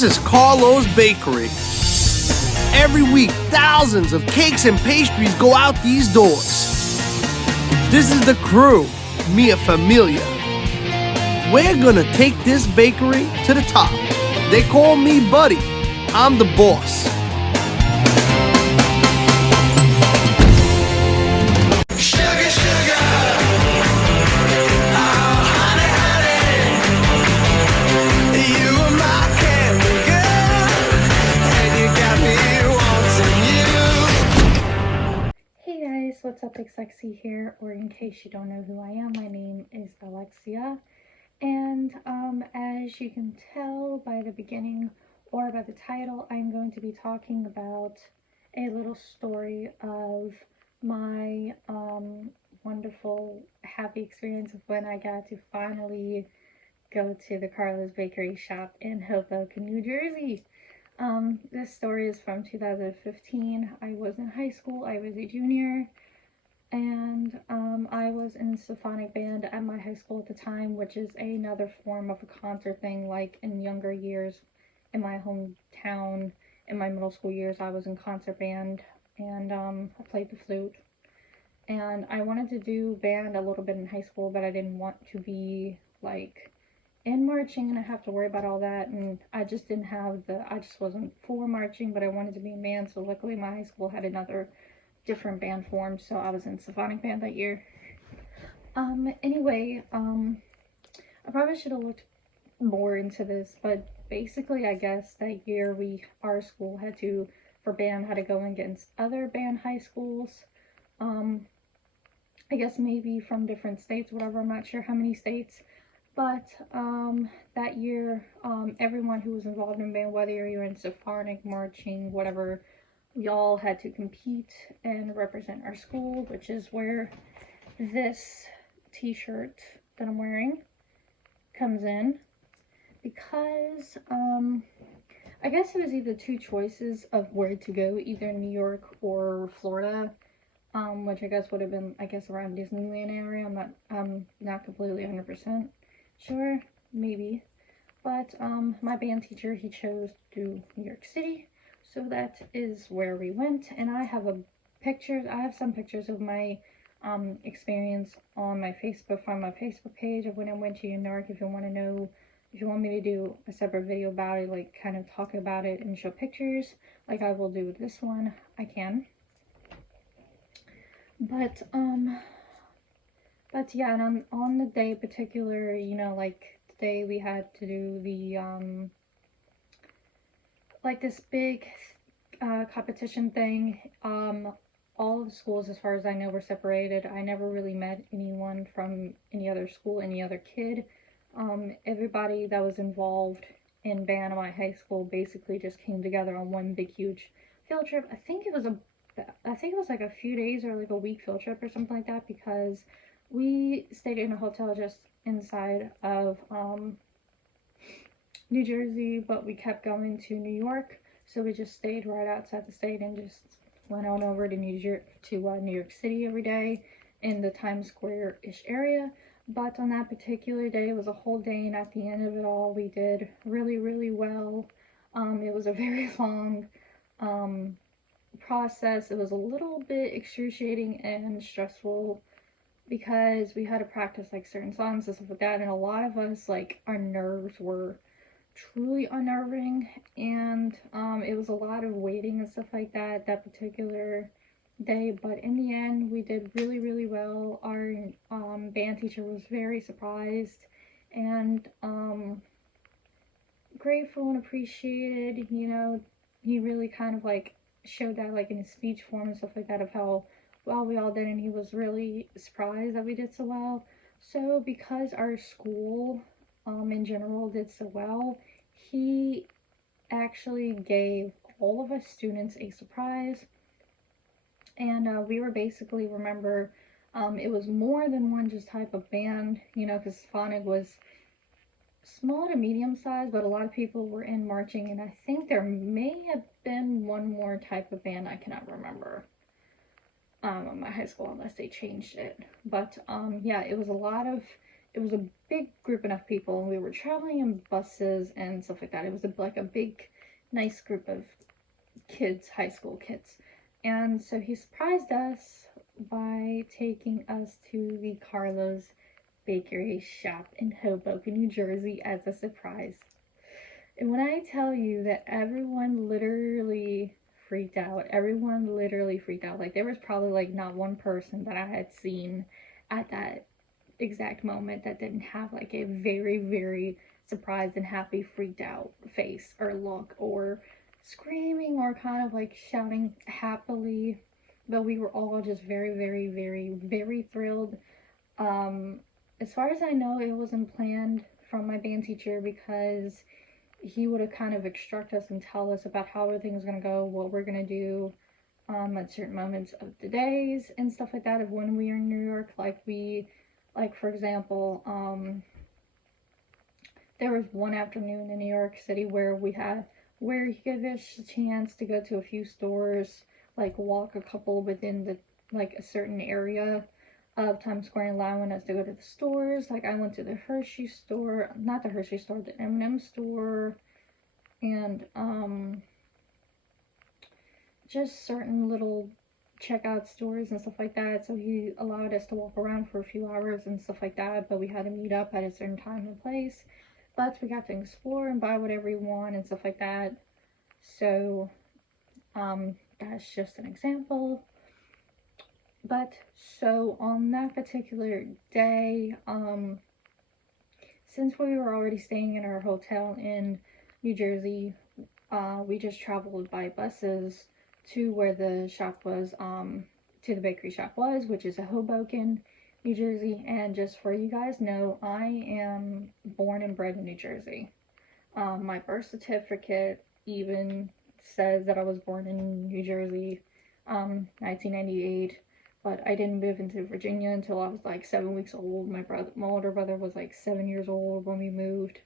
This is Carlo's Bakery. Every week, thousands of cakes and pastries go out these doors. This is the crew, Mia Familia. We're gonna take this bakery to the top. They call me Buddy. I'm the boss. What's up, Cegelski here, or in case you don't know who I am, my name is Alexcia, and as you can tell by the beginning or by the title, I'm going to be talking about a little story of my wonderful, happy experience of when I got to finally go to the Carlo's Bakery shop in Hoboken, New Jersey. This story is from 2015. I was in high school, I was a junior, and I was in symphonic band at my high school at the time, which is another form of a concert thing. Like in younger years in my hometown, in my middle school years, I was in concert band, and I played the flute. And I wanted to do band a little bit in high school, but I didn't want to be like in marching and I have to worry about all that, and I just didn't have I just wasn't for marching, but I wanted to be in band. So luckily my high school had another different band form, so I was in symphonic band that year. Anyway, I probably should have looked more into this, but basically I guess that year our school had to, for band, had to go against other band high schools. I guess maybe from different states, whatever, I'm not sure how many states. But that year, everyone who was involved in band, whether you're in symphonic, marching, whatever, we all had to compete and represent our school, which is where this t-shirt that I'm wearing comes in. Because I guess it was either two choices of where to go, either New York or Florida, which I guess would have been, around Disneyland area. I'm not completely 100% sure, maybe, but my band teacher, he chose to do New York City, so that is where we went. And I have some pictures of my experience on my Facebook, on my Facebook page of when I went to New York. If you want me to do a separate video about it, like kind of talk about it and show pictures like I will do with this one, I can. But yeah, and on the day particular, like today we had to do the like this big competition thing. All of the schools, as far as I know, were separated. I never really met anyone from any other school, any other kid. Everybody that was involved in band at my high school basically just came together on one big huge field trip. I think it was like a few days or like a week field trip or something like that, because we stayed in a hotel just inside of New Jersey, but we kept going to New York, so we just stayed right outside the state and just went on over to New York City every day in the Times Square-ish area. But on that particular day, it was a whole day, and at the end of it all, we did really, really well. It was a very long process. It was a little bit excruciating and stressful because we had to practice like certain songs and stuff like that, and a lot of us, like, our nerves were truly unnerving, and it was a lot of waiting and stuff like that particular day. But in the end, we did really, really well. Our band teacher was very surprised and grateful and appreciated. He really kind of like showed that like in his speech form and stuff like that of how well we all did, and he was really surprised that we did so well. So because our school in general did so well, he actually gave all of us students a surprise. And we were basically, remember, it was more than one just type of band, because Symphonic was small to medium size, but a lot of people were in marching, and I think there may have been one more type of band I cannot remember at my high school, unless they changed it. But yeah, it was a lot of it was a big group enough people, and we were traveling in buses and stuff like that. It was like a big, nice group of kids, high school kids. And so he surprised us by taking us to the Carlo's bakery shop in Hoboken, New Jersey as a surprise. And when I tell you that everyone literally freaked out, like there was probably like not one person that I had seen at that exact moment that didn't have like a very, very surprised and happy, freaked out face or look, or screaming or kind of like shouting happily. But we were all just very, very, very, very thrilled. As far as I know, it wasn't planned from my band teacher, because he would have kind of instruct us and tell us about how everything was going to go, what we're going to do at certain moments of the days and stuff like that of when we were in New York. Like for example, there was one afternoon in New York City where he gave us a chance to go to a few stores, like walk a couple within the, like a certain area of Times Square, allowing us to go to the stores. Like I went to the Hershey store, not the Hershey store, the M&M store, and just certain little checkout stores and stuff like that. So he allowed us to walk around for a few hours and stuff like that, but we had to meet up at a certain time and place. But we got to explore and buy whatever we want and stuff like that. So that's just an example. But so on that particular day, since we were already staying in our hotel in New Jersey, we just traveled by buses to where the shop was, to the bakery shop was, which is a Hoboken, New Jersey. And just for you guys know, I am born and bred in New Jersey. My birth certificate even says that I was born in New Jersey, 1998. But I didn't move into Virginia until I was like 7 weeks old. My older brother was like 7 years old when we moved.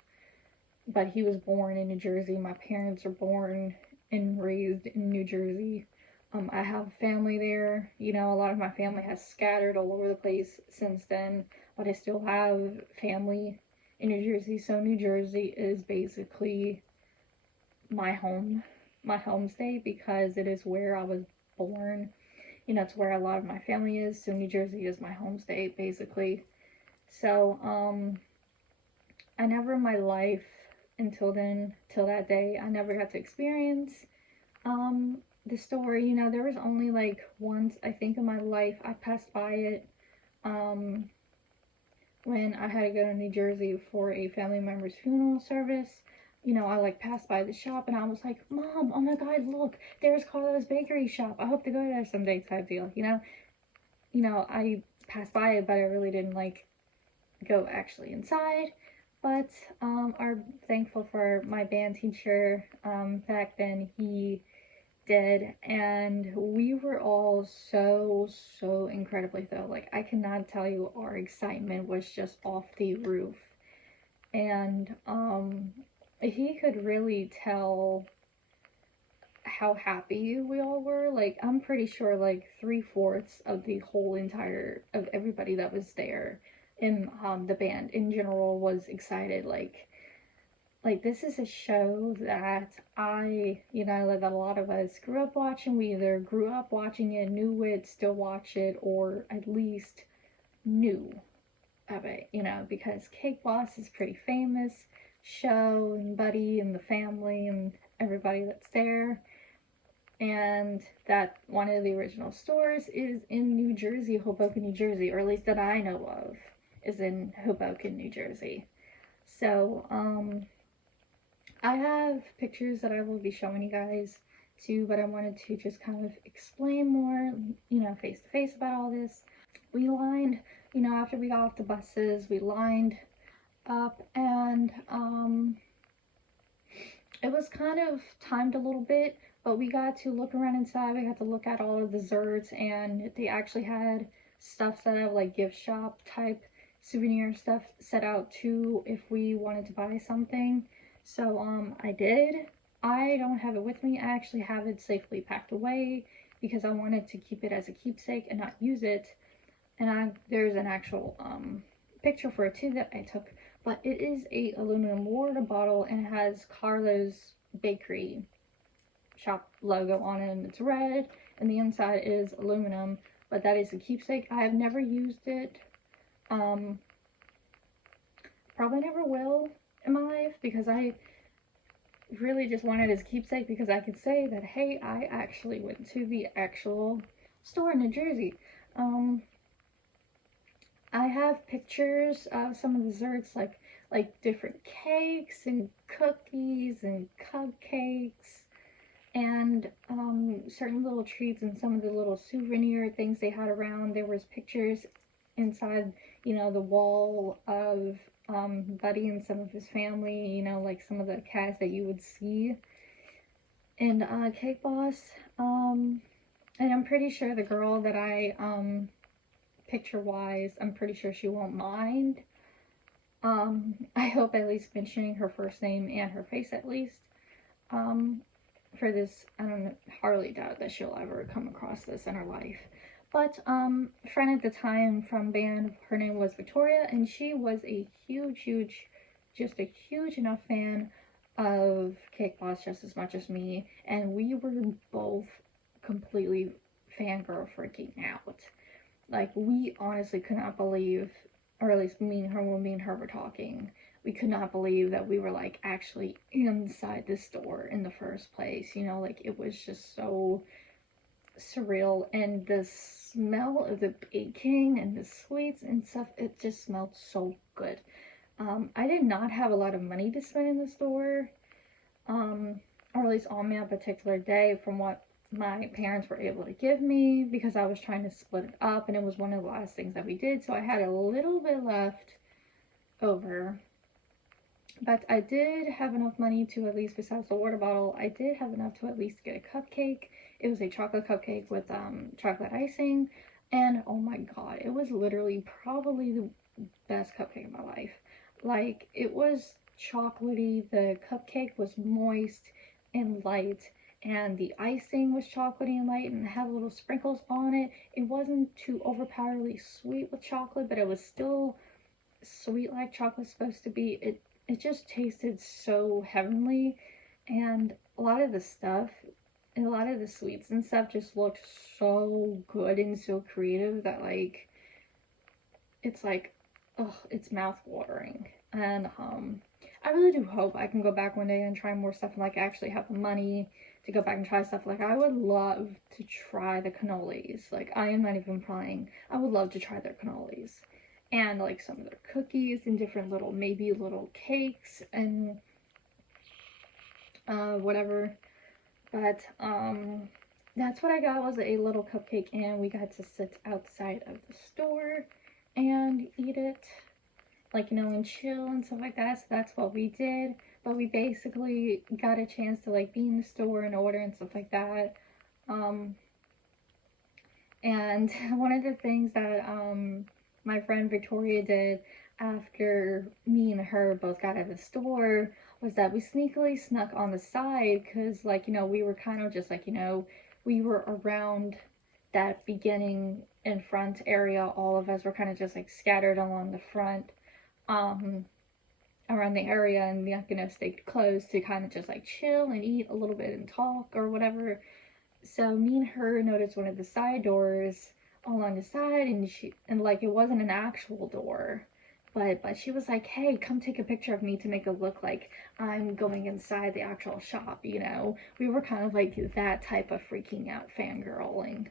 But he was born in New Jersey. My parents are born and raised in New Jersey. I have family there. You know, a lot of my family has scattered all over the place since then. But I still have family in New Jersey. So New Jersey is basically my home state, because it is where I was born. You know, it's where a lot of my family is, so New Jersey is my home state, basically. So, I never in my life, until that day, I never got to experience, the store. You know, there was only like once, I think, in my life, I passed by it, when I had to go to New Jersey for a family member's funeral service. You know, I like passed by the shop and I was like, Mom, oh my God, look, there's Carlo's bakery shop. I hope to go there someday type deal, you know, I passed by it, but I really didn't like go actually inside. But are thankful for my band teacher back then. He did, and we were all so incredibly thrilled. Like, I cannot tell you, our excitement was just off the roof. And he could really tell how happy we all were. Like, I'm pretty sure like 3/4 of the whole entire of everybody that was there in the band in general was excited. Like this is a show that that a lot of us grew up watching. We either grew up watching it, knew it, still watch it, or at least knew of it, because Cake Boss is pretty famous show, and Buddy and the family and everybody that's there. And that one of the original stores is in New Jersey, Hoboken, New Jersey, or at least that I know of is in Hoboken, New Jersey. So, I have pictures that I will be showing you guys too, but I wanted to just kind of explain more, face to face about all this. We lined, after we got off the buses, we lined up, and it was kind of timed a little bit, but we got to look around inside. We got to look at all of the desserts, and they actually had stuff set up, like gift shop type souvenir stuff set out too, if we wanted to buy something. So I did. I don't have it with me. I actually have it safely packed away because I wanted to keep it as a keepsake and not use it. And there's an actual picture for it too that I took, but it is a aluminum water bottle and it has Carlo's bakery shop logo on it, and it's red, and the inside is aluminum, but that is a keepsake. I have never used it. Probably never will in my life, because I really just wanted it as a keepsake, because I could say that, hey, I actually went to the actual store in New Jersey. I have pictures of some of the desserts, like different cakes and cookies and cupcakes, and certain little treats and some of the little souvenir things they had around. There was pictures inside, you know, the wall of Buddy and some of his family, you know, like some of the cats that you would see in Cake Boss. And I'm pretty sure the girl that I picture-wise, I'm pretty sure she won't mind. I hope at least mentioning her first name and her face at least. For this, I don't hardly doubt that she'll ever come across this in her life. But friend at the time from band, her name was Victoria, and she was a just a huge enough fan of Cake Boss just as much as me, and we were both completely fangirl freaking out. Like, we honestly could not believe, or at least me and her, when me and her were talking, we could not believe that we were like actually inside the store in the first place. You know, like, it was just so surreal, and the smell of the baking and the sweets and stuff, it just smelled so good. I did not have a lot of money to spend in the store, or at least on me on a particular day, from what my parents were able to give me, because I was trying to split it up, and it was one of the last things that we did, so I had a little bit left over. But I did have enough money to, at least besides the water bottle, I did have enough to at least get a cupcake. It was a chocolate cupcake with chocolate icing, and oh my god, it was literally probably the best cupcake of my life. Like, it was chocolatey, the cupcake was moist and light, and the icing was chocolatey and light and had little sprinkles on it. It wasn't too overpoweringly sweet with chocolate, but it was still sweet like chocolate's supposed to be. It just tasted so heavenly, and a lot of the stuff and a lot of the sweets and stuff just looked so good and so creative that, like, it's like, oh, it's mouth-watering. And I really do hope I can go back one day and try more stuff, and like actually have the money to go back and try stuff. Like, I would love to try the cannolis. Like, I am not even playing. I would love to try their cannolis, and like some of their cookies and different little, maybe little cakes and whatever. But that's what I got, was a little cupcake, and we got to sit outside of the store and eat it, like, you know, and chill and stuff like that. So that's what we did. But we basically got a chance to like be in the store and order and stuff like that. And one of the things that my friend Victoria did after me and her both got out of the store was that we sneakily snuck on the side, because, like, you know, we were kind of just like, you know, we were around that beginning in front area. All of us were kind of just like scattered along the front, around the area, and we, you know, stayed close to kind of just like chill and eat a little bit and talk or whatever. So me and her noticed one of the side doors along the side, and like, it wasn't an actual door, but she was like, hey, come take a picture of me to make it look like I'm going inside the actual shop, you know. We were kind of like that type of freaking out fangirling.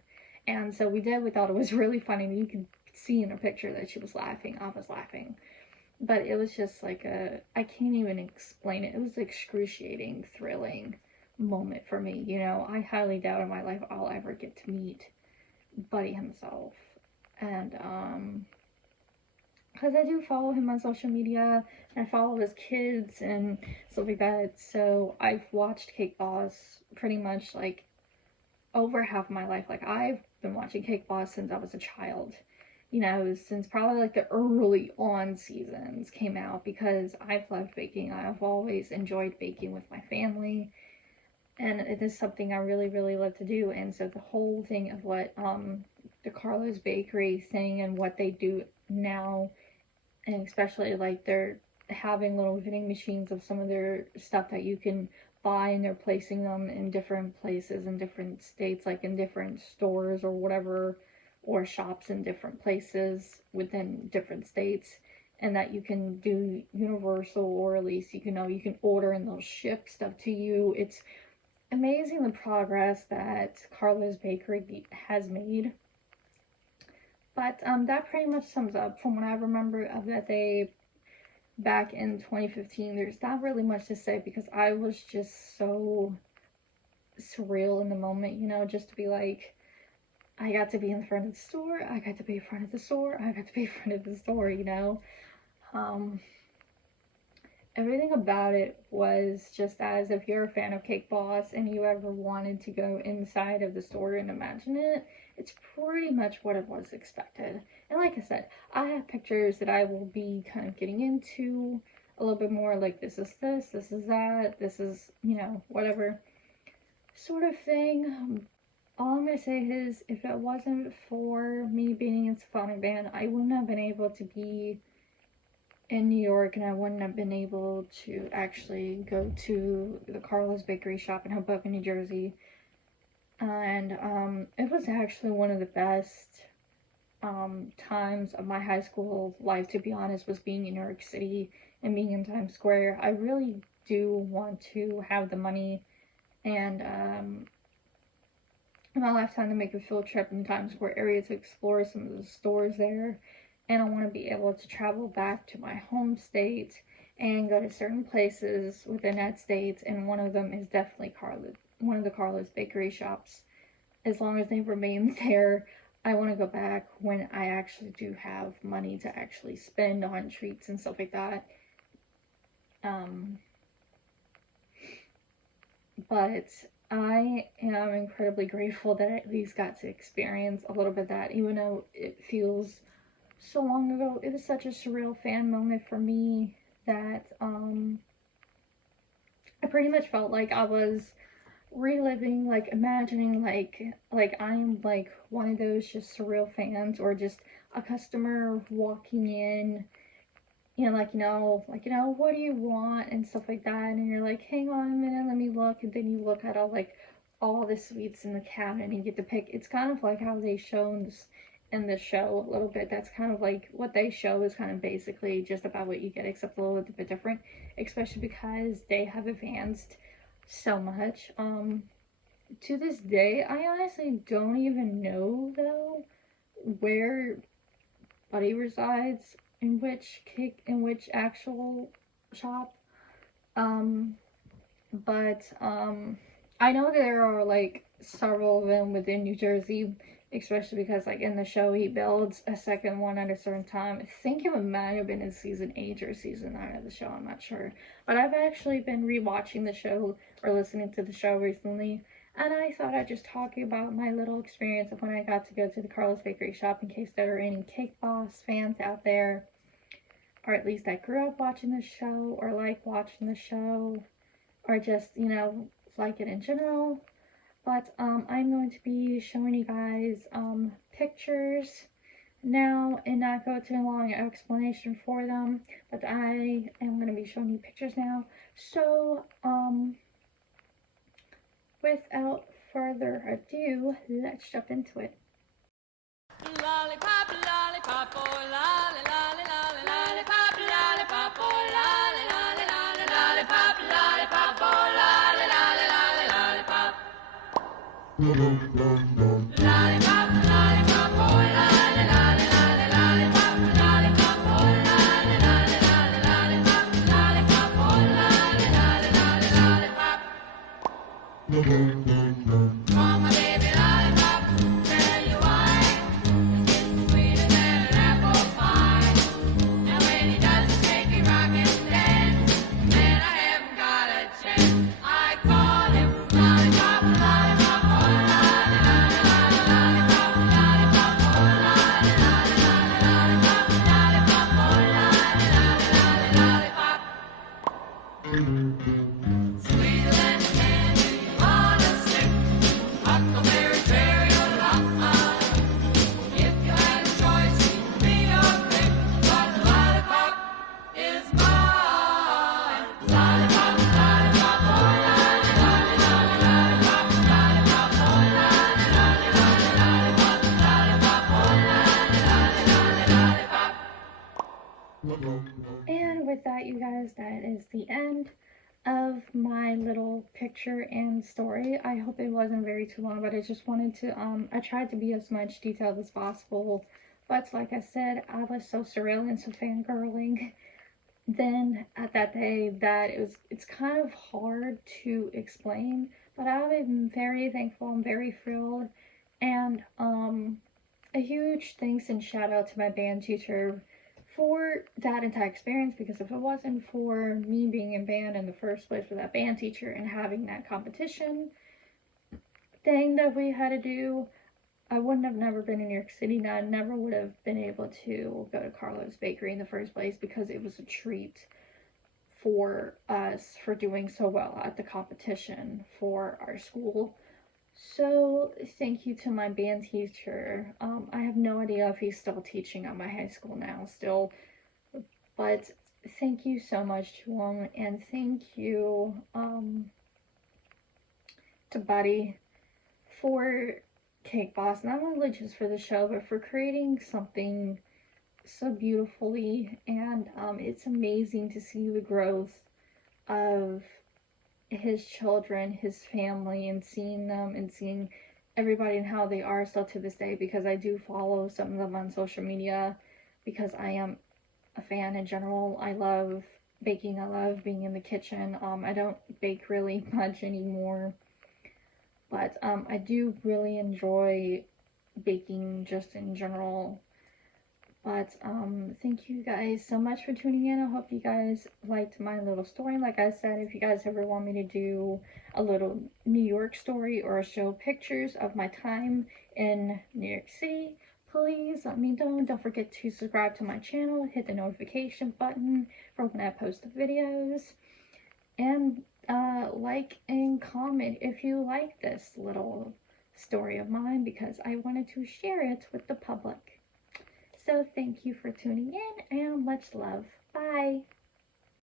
And so we did. We thought it was really funny. You could see in her picture that she was laughing. I was laughing. But it was just like I can't even explain it. It was excruciating, thrilling moment for me, you know. I highly doubt in my life I'll ever get to meet Buddy himself. And because I do follow him on social media, and I follow his kids and stuff like that, so I've watched Cake Boss pretty much like over half of my life. Like, I've been watching Cake Boss since I was a child, you know, since probably like the early on seasons came out, because I've loved baking. I've always enjoyed baking with my family, and it is something I really, really love to do. And so the whole thing of what the Carlo's Bakery thing and what they do now and especially like they're having little vending machines of some of their stuff that you can buy, and they're placing them in different places in different states, like in different stores or whatever, or shops in different places within different states, and that you can do universal, or at least you can order and they'll ship stuff to you. It's amazing the progress that Carlo's Bakery has made. But that pretty much sums up from what I remember of that day back in 2015. There's not really much to say because I was just so surreal in the moment, you know, just to be like, I got to be in front of the store, I got to be in front of the store, I got to be in front of the store, you know. Everything about it was just as if you're a fan of Cake Boss and you ever wanted to go inside of the store and imagine it, it's pretty much what it was expected. And like I said, I have pictures that I will be kind of getting into a little bit more, like this is this, this is that, this is, you know, whatever sort of thing. All I'm going to say is, if it wasn't for me being in symphonic band, I wouldn't have been able to be in New York, and I wouldn't have been able to actually go to the Carlo's Bakery shop in Hoboken, New Jersey. And it was actually one of the best times of my high school life, to be honest, was being in New York City and being in Times Square. I really do want to have the money and in my lifetime to make a field trip in the Times Square area to explore some of the stores there. And I want to be able to travel back to my home state and go to certain places within that state, and one of them is definitely one of the Carlo's Bakery shops. As long as they remain there, I want to go back when I actually do have money to actually spend on treats and stuff like that. But I am incredibly grateful that I at least got to experience a little bit of that, even though it feels so long ago. It was such a surreal fan moment for me that I pretty much felt like I was reliving, like imagining like I'm like one of those just surreal fans, or just a customer walking in, you know, what do you want and stuff like that, and you're like, hang on a minute, let me look, and then you look at all the sweets in the cabinet and you get to pick. It's kind of like how they show in the show a little bit. That's kind of like what they show is kind of basically just about what you get, except a little bit different, especially because they have advanced so much. To this day, I honestly don't even know though where Buddy resides, in which actual shop. But I know there are like several of them within New Jersey, especially because like in the show he builds a second one at a certain time. I think it might have been in season 8 or season 9 of the show, I'm not sure. But I've actually been rewatching the show or listening to the show recently, and I thought I'd just talk about my little experience of when I got to go to the Carlo's Bakery shop, in case there are any Cake Boss fans out there, or at least I grew up watching the show or like watching the show, or just, you know, like it in general. But I'm going to be showing you guys pictures now and not go to a long explanation for them, but I am going to be showing you pictures now. So without further ado, let's jump into it. Lollipop, lollipop, oh, lolly, lolly, lolly, lollipop, lollipop, oh, lolly, lolly, lolly, lollipop, lollipop, oh, lolly, lolly, lolly, lollipop. Lollipop, lollipop, oh, lolly, lolly, lolly, lollipop, lollipop, oh, lolly, lolly, lolly, lollipop, lollipop, oh, lolly, lolly, lolly, lollipop. Oh, my baby lollipop, tell you why. It's sweeter than an apple pie. And when he doesn't make me rock and dance, then I haven't got a chance. I call him lollipop, lollipop, oh, lolly, lolly, lolly, lollipop, lollipop, oh, lolly, lolly, lolly, lollipop, lollipop, oh, lolly, lolly, lolly, lollipop. Sweeter than candy on a stick. Oh, that is the end of my little picture and story. I hope it wasn't very too long, but I just wanted to, I tried to be as much detailed as possible, but like I said, I was so surreal and so fangirling then at that day that it's kind of hard to explain, but I'm very thankful, I'm very thrilled, and a huge thanks and shout out to my band teacher for that entire experience, because if it wasn't for me being in band in the first place with that band teacher and having that competition thing that we had to do, I wouldn't have never been in New York City, and I never would have been able to go to Carlo's Bakery in the first place, because it was a treat for us for doing so well at the competition for our school. So thank you to my band teacher. I have no idea if he's still teaching at my high school now still, but thank you so much to him, and thank you to Buddy for Cake Boss, not only just for the show, but for creating something so beautifully. And it's amazing to see the growth of his children, his family, and seeing them and seeing everybody and how they are still to this day, because I do follow some of them on social media because I am a fan in general. I love baking, I love being in the kitchen. I don't bake really much anymore, but I do really enjoy baking just in general. But thank you guys so much for tuning in. I hope you guys liked my little story. Like I said, if you guys ever want me to do a little New York story or show pictures of my time in New York City, please let me know. Don't forget to subscribe to my channel, hit the notification button for when I post the videos, and like and comment if you like this little story of mine, because I wanted to share it with the public. So thank you for tuning in, and much love. Bye.